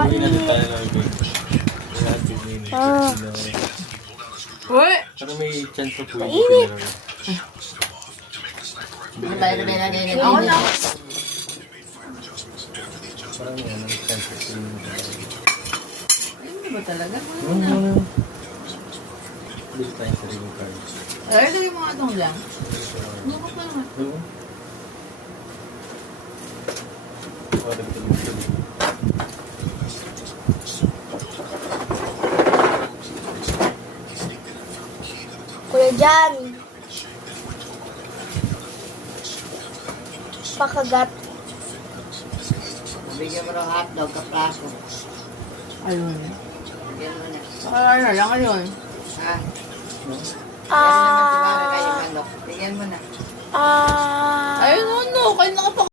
Mainit. Ah. Uy! Pero may chance po po. Mainit. Ako na. Parang yan, may chance po. Hindi ba talaga? Bili tayong sariling card. Ay, lagay mo nga itong lang. Ano ko pa naman? Kuya Jan. Pakagat. Bigyan mo ng hotdog ka plaso. Ayun. Bigyan mo na. Ay, na lang ayun. Ha? Ah. Bigyan mo na. Ah. Ayun, no. Kayo nakapag